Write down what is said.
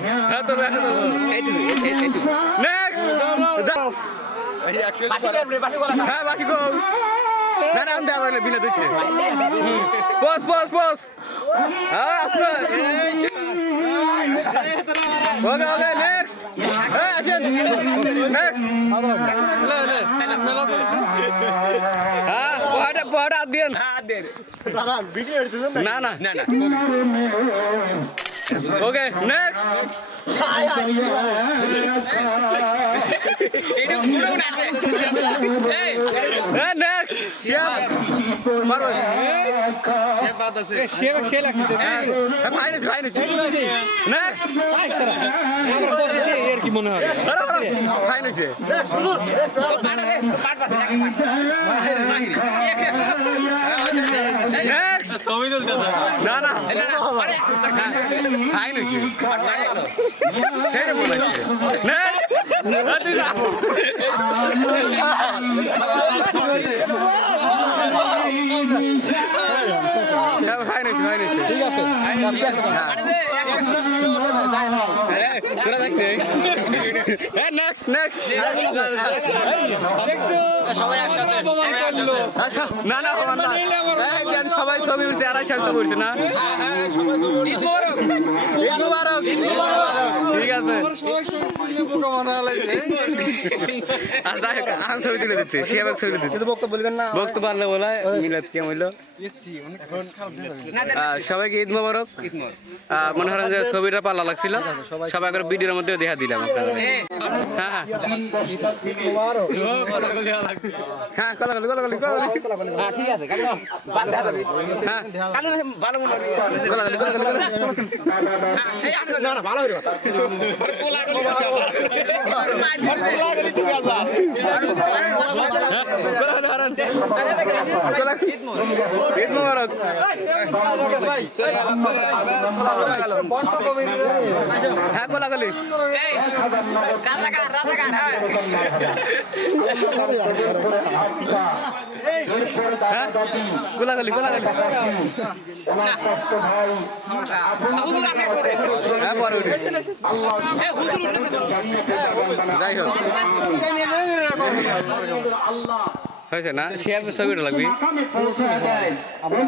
হ্যাঁ হ্যাঁ বাকি গো না না আমি দেওয়া বিনা দিচ্ছে। বস বস বস। হ্যাঁ আসতে ওকে ওকে নেক্সট হ্যাঁ আসেন। নেক্সট হ্যাঁ পড়া পড়া দিন হাত দে না না না না। ওকে নেক্সট এইটা পুরো না এই নেক্সট শিয়াব পারবে শেখ সে লাগছে হ্যাঁ ফাইনাস ফাইনাস নেক্সট এর কি মনে হয় ফাইনাস পাটা দে পাট পাট পাট মাহিরি এক নেক্সট না না না না আরে ফাইনাস ফাইনাস ঠিক আছে তোরা যাস নেক্সট নেক্সট সবাই একসাথে। না না ছবি উঠছে আড়াই সাতটা উঠছে না ঈদ মোবারক ঈদ মুবারক ঠিক আছে। আচ্ছা ছবি তুলে দিচ্ছি শিয়াবাগ ছবি দিচ্ছি। বক্তব্য বলবেন না বক্তব্য পারলে বলে মিলাদ কেমন হইল। না দে আহ, সবাইকে ঈদ মোবারক। ঈদ মোবারক। আহ, মনে করেন যে ছবিটা পাল্লা লাগছিল। সবাই করে ভিডিওর মধ্যে দেখা দিলাম আপনাদের। হ্যাঁ হ্যাঁ হ্যাঁ। কলা কলি কলা কলি হ্যাঁ ঠিক আছে কালকে বাদ দেখা যাবে হ্যাঁ। ভালো কলা কলি কলা কলি কলা কলি। এই আমি না না ভালো হইল। হ্যাঁ, কলা কলি হারান। কলা কলি। ঈদ মোবারক হ্যাঁ এই রাজাকার রাজাকার হ্যাঁ হ্যাঁ হ্যাঁ পরে যাই হোক হয়েছে না সে ছবিটা লাগবে আমরা